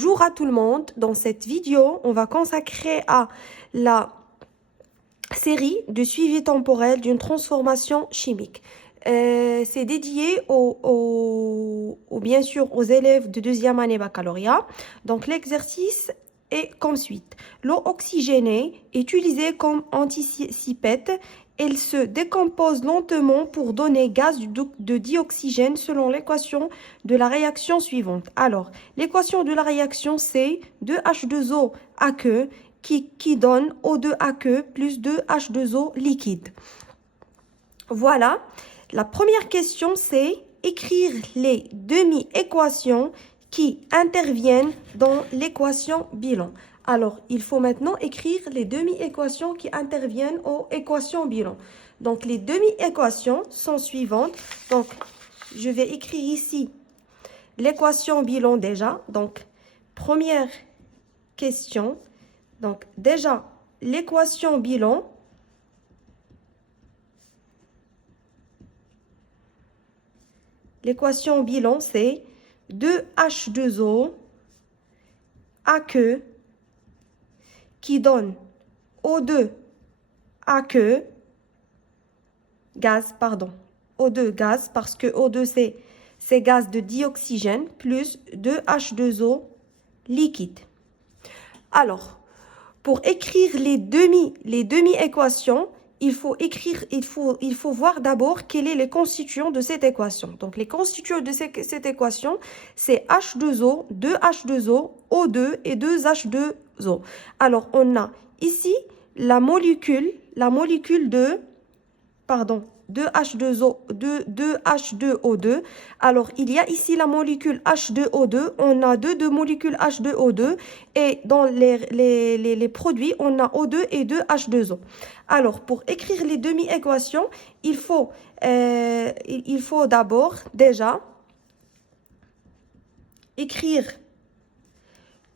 Bonjour à tout le monde. Dans cette vidéo, on va consacrer à la série de suivi temporel d'une transformation chimique. C'est dédié bien sûr aux élèves de deuxième année baccalauréat. Donc l'exercice est comme suite. L'eau oxygénée est utilisée comme anticipette. Elle se décompose lentement pour donner gaz de dioxygène selon l'équation de la réaction suivante. Alors, l'équation de la réaction, c'est 2H2O aqueux qui donne O2 aqueux plus 2H2O liquide. Voilà. La première question, c'est écrire les demi-équations qui interviennent dans l'équation bilan. Alors, il faut maintenant écrire les demi-équations qui interviennent aux équations bilan. Donc, les demi-équations sont suivantes. Donc, je vais écrire ici l'équation bilan déjà. Donc, première question. Donc, déjà, l'équation bilan. L'équation bilan, c'est 2H2O aqueux qui donne O2 aqueux, gaz, pardon, O2 gaz, parce que O2 c'est gaz de dioxygène, plus 2H2O liquide. Alors, pour écrire les demi-équations, il faut voir d'abord quels sont les constituants de cette équation. Donc, les constituants de cette équation, c'est H2O, 2H2O, O2 et 2H2O. Alors, on a ici la molécule de, pardon, 2H2O2. Alors, il y a ici la molécule H2O2. On a deux molécules H2O2. Et dans les produits, on a O2 et 2H2O. Alors, pour écrire les demi-équations, il faut d'abord déjà écrire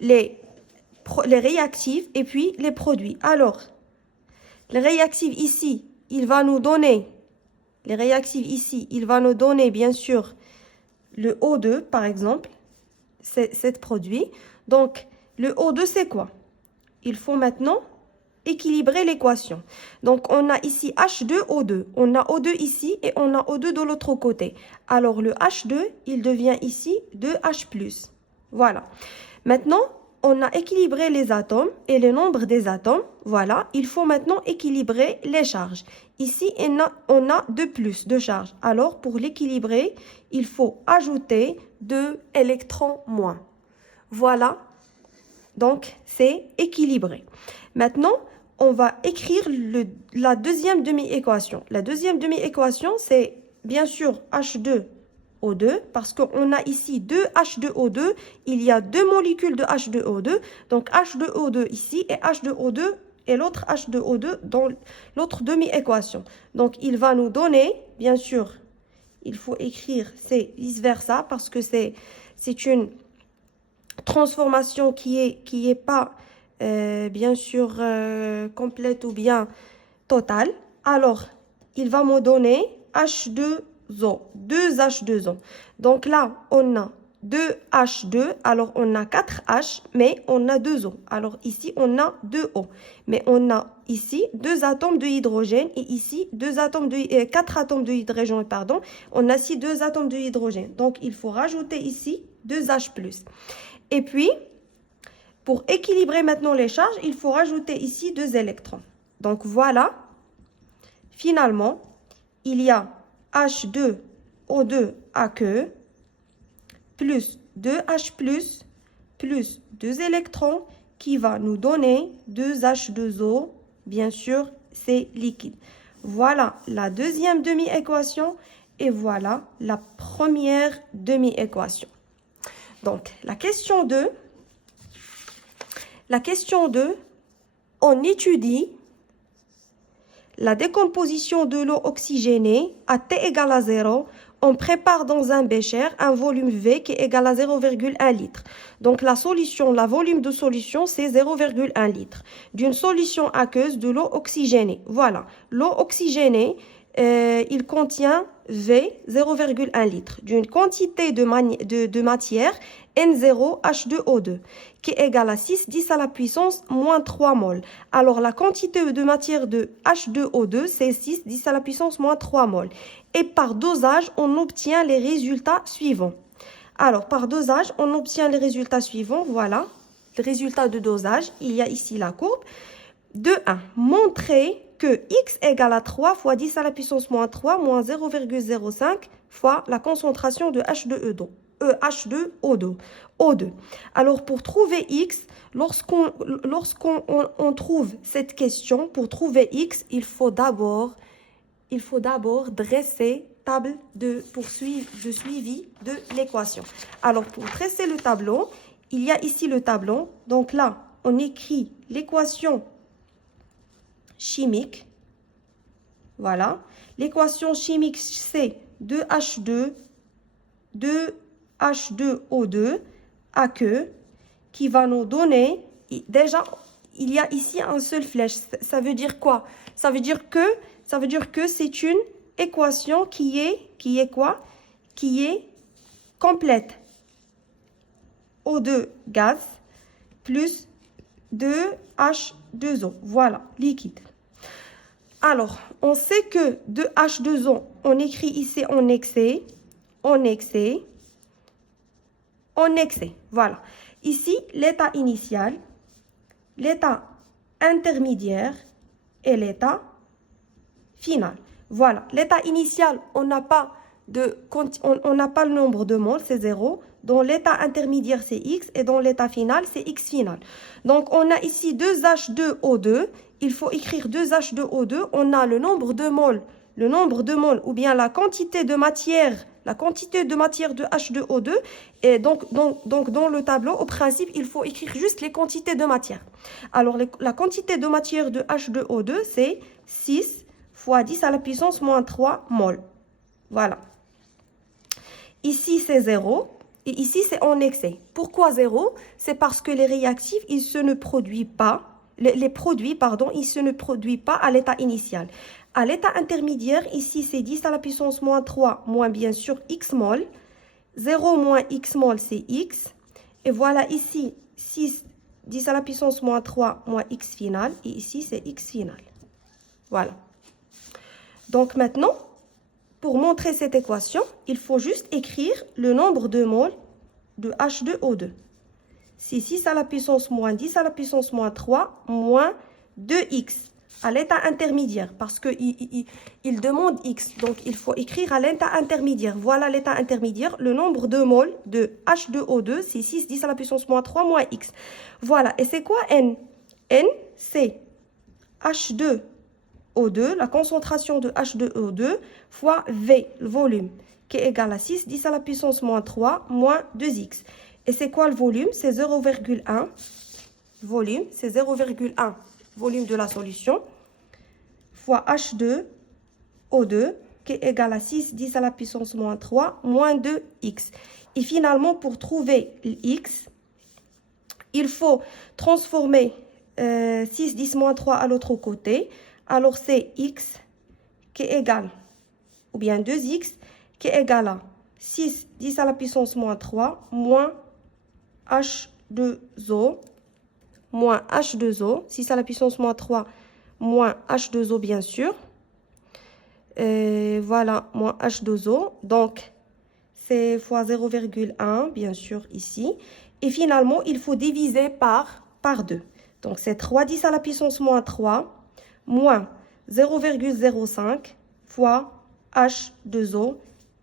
les réactifs et puis les produits. Alors, les réactifs ici, il va nous donner bien sûr le O2 par exemple, c'est ce produit. Donc le O2 c'est quoi? Il faut maintenant équilibrer l'équation. Donc on a ici H2O2, on a O2 ici et on a O2 de l'autre côté. Alors le H2, il devient ici 2H+. Voilà. Maintenant, on a équilibré les atomes et le nombre des atomes. Voilà, il faut maintenant équilibrer les charges. Ici, on a 2 plus de charges. Alors, pour l'équilibrer, il faut ajouter 2 électrons moins. Voilà, donc c'est équilibré. Maintenant, on va écrire la deuxième demi-équation. La deuxième demi-équation, c'est bien sûr H2O2, parce qu'on a ici 2 H2O2, il y a deux molécules de H2O2, donc H2O2 ici et H2O2 et l'autre H2O2 dans l'autre demi-équation. Donc, il va nous donner, bien sûr, il faut écrire, c'est vice-versa, parce que c'est une transformation qui est pas, bien sûr, complète ou bien totale. Alors, il va me donner H2O, 2H2O. Donc là, on a 2H2, alors on a 4H, mais on a 2O. Alors ici, on a 2O. Mais on a ici 2 atomes de hydrogène et ici 4 atomes de hydrogène, pardon. On a ici 2 atomes de hydrogène. Donc, il faut rajouter ici 2H+. Et puis, pour équilibrer maintenant les charges, il faut rajouter ici 2 électrons. Donc, voilà. Finalement, il y a H2O2 aqueux plus 2H+, plus 2 électrons qui va nous donner 2H2O. Bien sûr, c'est liquide. Voilà la deuxième demi-équation et voilà la première demi-équation. Donc, la question 2, on étudie la décomposition de l'eau oxygénée à T égale à 0. On prépare dans un bécher un volume V qui est égal à 0,1 litre. Donc, la volume de solution, c'est 0,1 litre d'une solution aqueuse de l'eau oxygénée. Voilà, l'eau oxygénée, il contient V, 0,1 litre, d'une quantité de matière N0 H2O2, qui est égale à 6, 10 à la puissance moins 3 mol. Alors, la quantité de matière de H2O2, c'est 6, 10 à la puissance moins 3 mol. Et par dosage, on obtient les résultats suivants. Alors, par dosage, on obtient les résultats suivants. Voilà, le résultat de dosage. Il y a ici la courbe. De 1, montrer que X égale à 3 fois 10 à la puissance moins 3 moins 0,05 fois la concentration de H2O2. Alors, pour trouver X, lorsqu'on trouve cette question, pour trouver X, il faut d'abord dresser table de suivi de l'équation. Alors, pour dresser le tableau, il y a ici le tableau. Donc là, on écrit l'équation chimique. Voilà. L'équation chimique, c'est 2H2O2 à que, qui va nous donner, déjà, il y a ici un seul flèche. Ça veut dire quoi? Ça veut dire que c'est une équation qui est quoi? Qui est complète. O2 gaz plus 2H2O. Voilà, liquide. Alors, on sait que 2H2O, on écrit ici en excès. Voilà. Ici, l'état initial, l'état intermédiaire et l'état final. Voilà. L'état initial, on n'a pas le nombre de moles, c'est 0. Dans l'état intermédiaire, c'est X. Et dans l'état final, c'est X final. Donc, on a ici 2H2O2. Il faut écrire 2H2O2. On a le nombre de moles ou bien la quantité de matière de H2O2. Et donc, dans le tableau, au principe, il faut écrire juste les quantités de matière. Alors, la quantité de matière de H2O2, c'est 6 fois 10 à la puissance moins 3 mol. Voilà. Ici, c'est 0. Et ici, c'est en excès. Pourquoi 0? C'est parce que les réactifs, ils ne se produisent pas. Les produits, pardon, ils ne se produisent pas à l'état initial. À l'état intermédiaire, ici, c'est 10 à la puissance moins 3, moins bien sûr x mol. 0 moins x mol, c'est x. Et voilà ici, 6, 10 à la puissance moins 3, moins x final. Et ici, c'est x final. Voilà. Donc maintenant, pour montrer cette équation, il faut juste écrire le nombre de moles de H2O2. C'est 6 à la puissance moins 10 à la puissance moins 3 moins 2x à l'état intermédiaire parce qu'il demande x. Donc, il faut écrire à l'état intermédiaire. Voilà l'état intermédiaire. Le nombre de moles de H2O2, c'est 6, 10 à la puissance moins 3 moins x. Voilà. Et c'est quoi N? N, c'est H2O2, la concentration de H2O2 fois V, le volume, qui est égal à 6, 10 à la puissance moins 3 moins 2x. Et c'est quoi le volume? C'est 0,1. Volume, c'est 0,1. Volume de la solution fois H2O2 qui est égal à 6, 10 à la puissance moins 3 moins 2x. Et finalement, pour trouver x, il faut transformer 6, 10 moins 3 à l'autre côté. Alors, c'est x qui est égal, ou bien 2x qui est égal à 6, 10 à la puissance moins 3 moins H2O moins H2O, 6 à la puissance moins 3 moins H2O bien sûr. Et voilà, moins H2O. Donc, c'est fois 0,1 bien sûr ici. Et finalement, il faut diviser par 2. Donc, c'est 3 10 à la puissance moins 3 moins 0,05 fois H2O.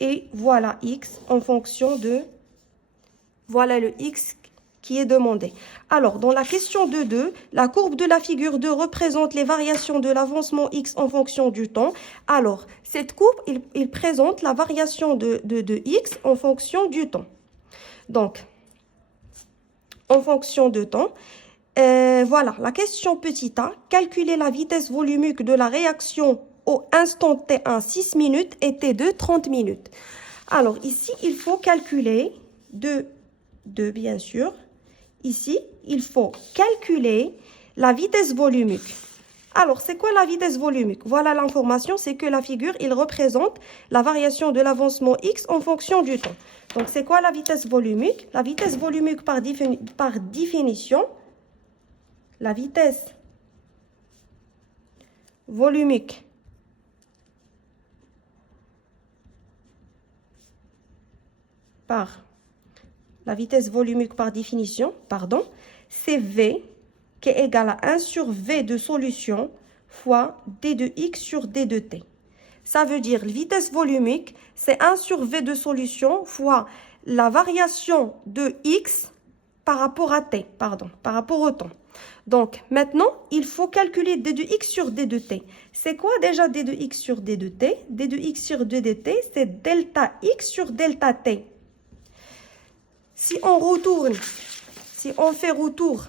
Et voilà x en fonction de... Voilà le x qui est demandé. Alors, dans la question 2.2, la courbe de la figure 2 représente les variations de l'avancement x en fonction du temps. Alors, cette courbe, il présente la variation de x en fonction du temps. Donc, en fonction de temps, voilà, la question petit a, calculer la vitesse volumique de la réaction au instant T1, 6 minutes, et T2, 30 minutes. Alors, ici, il faut calculer bien sûr. Ici, il faut calculer la vitesse volumique. Alors, c'est quoi la vitesse volumique? Voilà l'information, c'est que la figure, il représente la variation de l'avancement x en fonction du temps. Donc, c'est quoi la vitesse volumique? La vitesse volumique par définition, la vitesse volumique par définition, pardon, c'est V qui est égal à 1 sur V de solution fois d de x sur d de t. Ça veut dire, la vitesse volumique, c'est 1 sur V de solution fois la variation de x par rapport à t, pardon, par rapport au temps. Donc, maintenant, il faut calculer d de x sur d de t. C'est quoi déjà d de x sur d de t? D de x sur d de t, c'est delta x sur delta t. Si on fait retour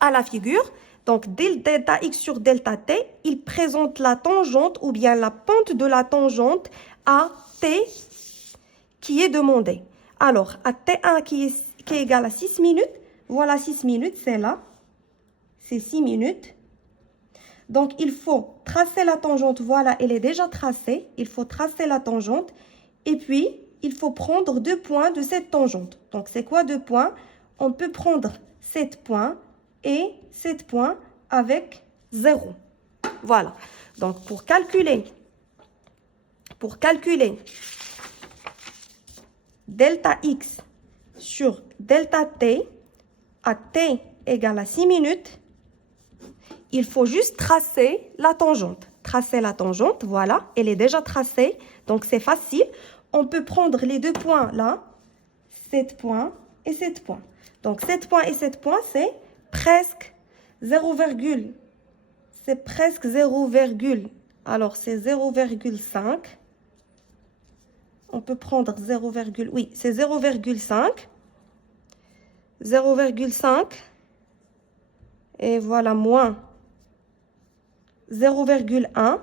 à la figure, donc delta x sur delta t, il présente la tangente ou bien la pente de la tangente à t qui est demandée. Alors, à t1 qui est égal à 6 minutes, voilà 6 minutes, c'est là, c'est 6 minutes. Donc, il faut tracer la tangente, voilà, elle est déjà tracée, il faut tracer la tangente, et puis, il faut prendre 2 points de cette tangente. Donc, c'est quoi 2 points? On peut prendre 7 points et 7 points avec 0. Voilà. Donc, pour calculer delta x sur delta t à t égale à 6 minutes, il faut juste tracer la tangente. Tracer la tangente, voilà, elle est déjà tracée, donc c'est facile. On peut prendre les 2 points là, 7 points et 7 points. Donc 7 points et 7 points, c'est presque 0, c'est presque 0, alors c'est 0,5. On peut prendre 0, oui, c'est 0,5. 0,5. Et voilà, moins 0,1.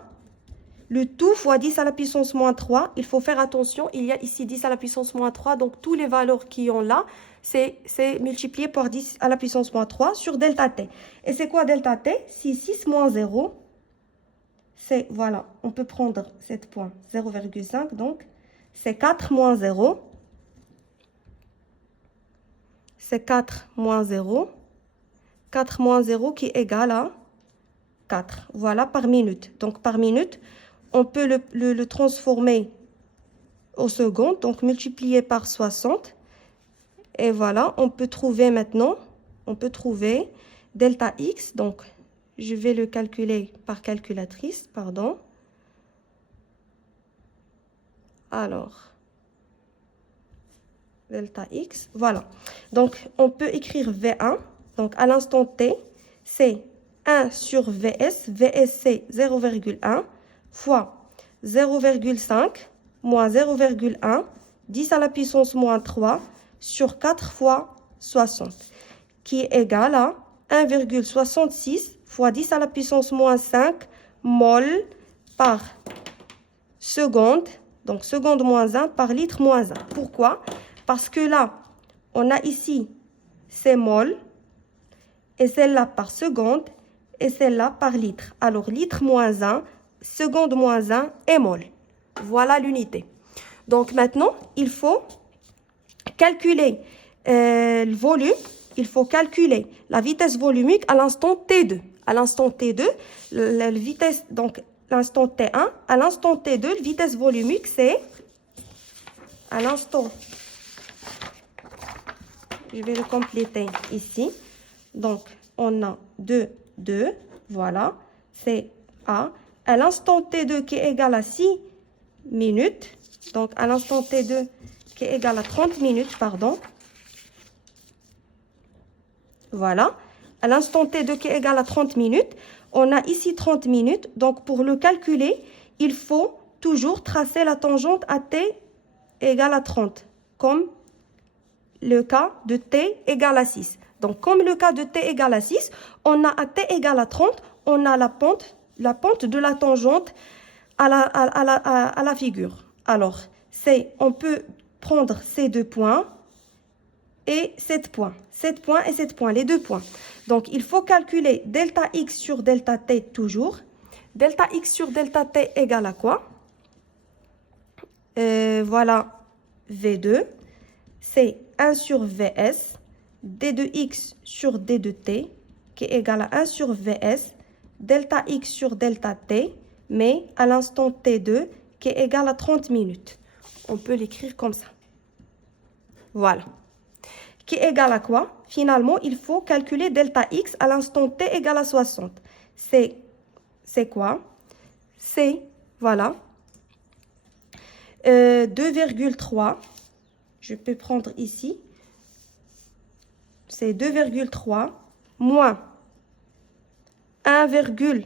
Le tout fois 10 à la puissance moins 3. Il faut faire attention, il y a ici 10 à la puissance moins 3. Donc, toutes les valeurs qui ont là, c'est multiplié par 10 à la puissance moins 3 sur delta t. Et c'est quoi delta t? Si 6 moins 0, c'est, voilà, on peut prendre 7 points, 0,5. Donc, c'est 4 moins 0. C'est 4 moins 0. 4 moins 0 qui est égal à 4. Voilà, par minute. Donc, par minute, on peut le transformer au seconde, donc multiplier par 60. Et voilà, on peut trouver maintenant, delta x. Donc, je vais le calculer par calculatrice, pardon. Alors, delta x, voilà. Donc, on peut écrire V1. Donc, à l'instant t, c'est 1 sur Vs. Vs, c'est 0,1 fois 0,5 moins 0,1, 10 à la puissance moins 3 sur 4 fois 60, qui est égal à 1,66 fois 10 à la puissance moins 5 mol par seconde. Donc, seconde moins 1 par litre moins 1. Pourquoi? Parce que là, on a ici ces mol, et celle-là par seconde, et celle-là par litre. Alors, litre moins 1, seconde moins 1 et mol. Voilà l'unité. Donc, maintenant, il faut calculer le volume. Il faut calculer la vitesse volumique à l'instant T2. À l'instant T2, la vitesse, donc l'instant T1, à l'instant T2, la vitesse volumique, c'est à l'instant, je vais le compléter ici. Donc, on a 2, 2, voilà, c'est A. À l'instant T2 qui est égal à 6 minutes, donc à l'instant T2 qui est égal à 30 minutes, pardon. Voilà. À l'instant T2 qui est égal à 30 minutes, on a ici 30 minutes. Donc, pour le calculer, il faut toujours tracer la tangente à T égale à 30, comme le cas de T égale à 6. Donc, comme le cas de T égale à 6, on a à T égale à 30, on a la pente de la tangente à la figure. Alors, on peut prendre ces 2 points et 7 points. 7 points et 7 points, les deux points. Donc, il faut calculer delta x sur delta t toujours. Delta x sur delta t égale à quoi? Voilà, V2, c'est 1 sur Vs, d de x sur d de t, qui est égal à 1 sur Vs, delta x sur delta t, mais à l'instant t2, qui est égal à 30 minutes. On peut l'écrire comme ça. Voilà. Qui est égal à quoi? Finalement, il faut calculer delta x à l'instant t égale à 60. C'est quoi? C'est, voilà, 2,3. Je peux prendre ici. C'est 2,3 moins 1,2.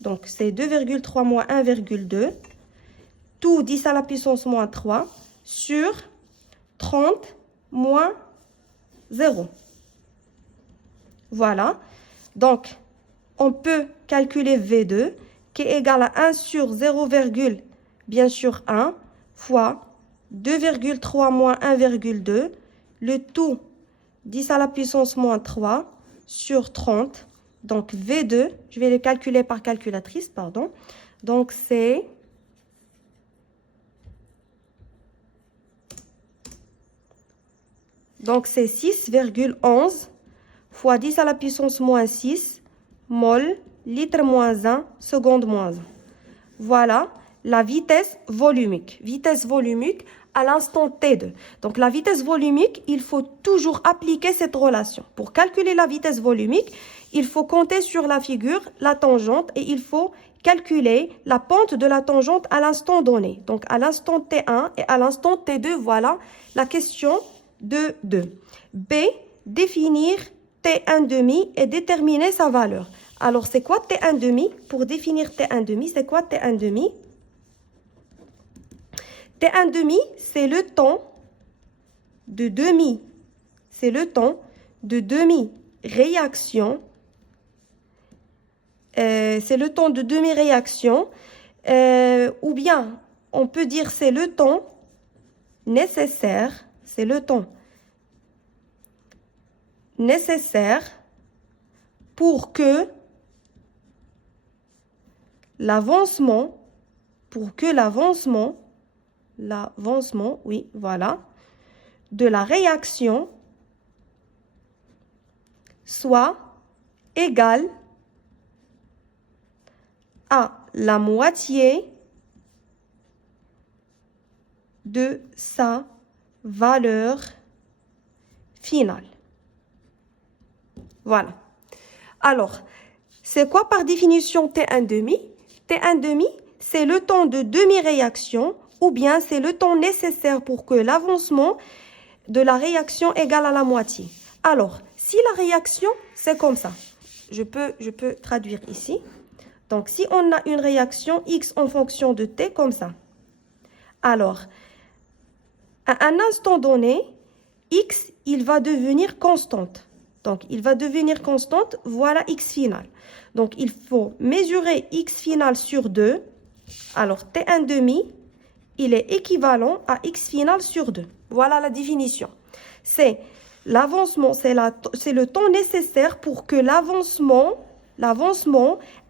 Donc, c'est 2,3 moins 1,2. Tout 10 à la puissance moins 3 sur 30 moins 0. Voilà. Donc, on peut calculer V2 qui est égal à 1 sur 0, bien sûr 1 fois 2,3 moins 1,2. Le tout 10 à la puissance moins 3 sur 30. Donc, V2, je vais le calculer par calculatrice, pardon. Donc, c'est... Donc, c'est 6,11 fois 10 à la puissance moins 6, mol, litre moins 1, seconde moins 1. Voilà la vitesse volumique. Vitesse volumique à l'instant T2. Donc, la vitesse volumique, il faut toujours appliquer cette relation. Pour calculer la vitesse volumique, il faut compter sur la figure, la tangente, et il faut calculer la pente de la tangente à l'instant donné. Donc, à l'instant T1 et à l'instant T2, voilà la question de 2. B, définir T1 demi et déterminer sa valeur. Alors, c'est quoi T1 demi? Pour définir T1 demi, c'est quoi T1 demi? T1 demi, c'est le temps de demi. C'est le temps de demi-réaction. C'est le temps de demi-réaction. Ou bien, on peut dire c'est le temps nécessaire. C'est le temps nécessaire pour que l'avancement, oui, voilà, de la réaction soit égal à la moitié de sa valeur finale. Voilà. Alors, c'est quoi par définition T1 demi? T1 demi, c'est le temps de demi-réaction ou bien c'est le temps nécessaire pour que l'avancement de la réaction égale à la moitié. Alors, si la réaction, c'est comme ça. Je peux traduire ici. Donc, si on a une réaction X en fonction de T comme ça. Alors, à un instant donné, X, il va devenir constante. Donc, il va devenir constante, voilà X final. Donc, il faut mesurer X final sur 2. Alors, T1 demi, il est équivalent à X final sur 2. Voilà la définition. C'est l'avancement, c'est le temps nécessaire pour que l'avancement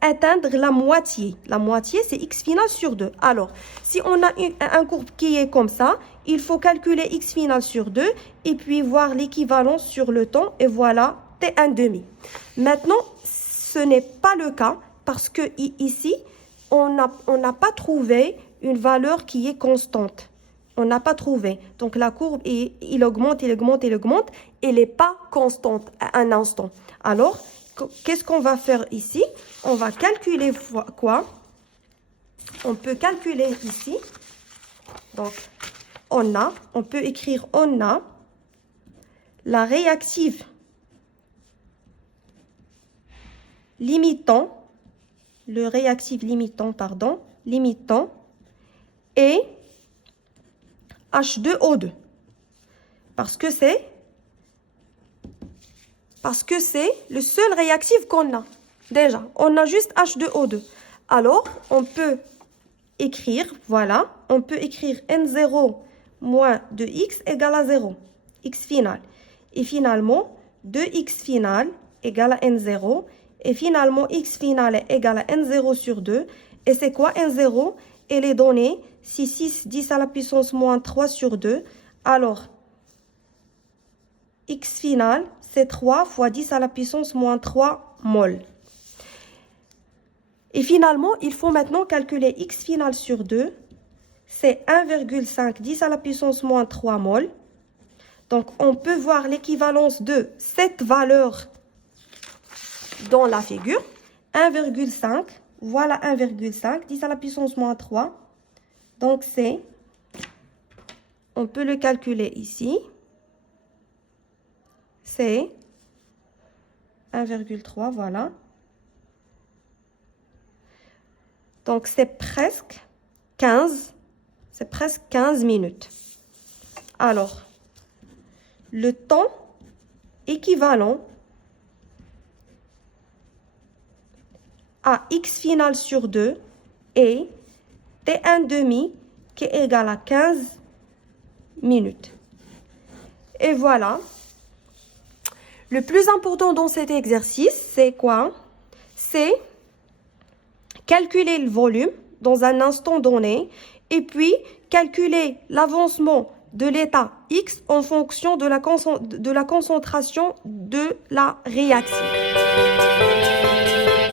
atteindre la moitié. La moitié, c'est X final sur 2. Alors, si on a un courbe qui est comme ça, il faut calculer X final sur 2 et puis voir l'équivalence sur le temps. Et voilà, T1 demi. Maintenant, ce n'est pas le cas parce que ici, on n'a pas trouvé une valeur qui est constante. On n'a pas trouvé. Donc, la courbe, il augmente, il augmente, il augmente. Elle n'est pas constante à un instant. Alors, qu'est-ce qu'on va faire ici? On va calculer quoi? On peut calculer ici. Donc, on peut écrire on a la réactive limitant, le réactif limitant, pardon, limitant et H2O2. Parce que c'est le seul réactif qu'on a. Déjà, on a juste H2O2. Alors, on peut écrire, voilà, on peut écrire N0 moins 2X égale à 0. x final. Et finalement, 2x final égale à n0. Et finalement, x final est égal à n0 sur 2. Et c'est quoi n0? Et les données, si 6, 10 à la puissance moins 3 sur 2. Alors, x final, c'est 3 fois 10 à la puissance moins 3 mol. Et finalement, il faut maintenant calculer x final sur 2. C'est 1,5 10 à la puissance moins 3 mol. Donc, on peut voir l'équivalence de cette valeur dans la figure. 1,5, voilà 1,5, 10 à la puissance moins 3. Donc, c'est, on peut le calculer ici. C'est 1,3, voilà. Donc, c'est presque 15 minutes. Alors, le temps équivalent à x final sur 2 est t1 demi qui est égal à 15 minutes. Et voilà. Le plus important dans cet exercice, c'est quoi? C'est calculer le volume dans un instant donné et puis calculer l'avancement de l'état X en fonction de la concentration de la réaction.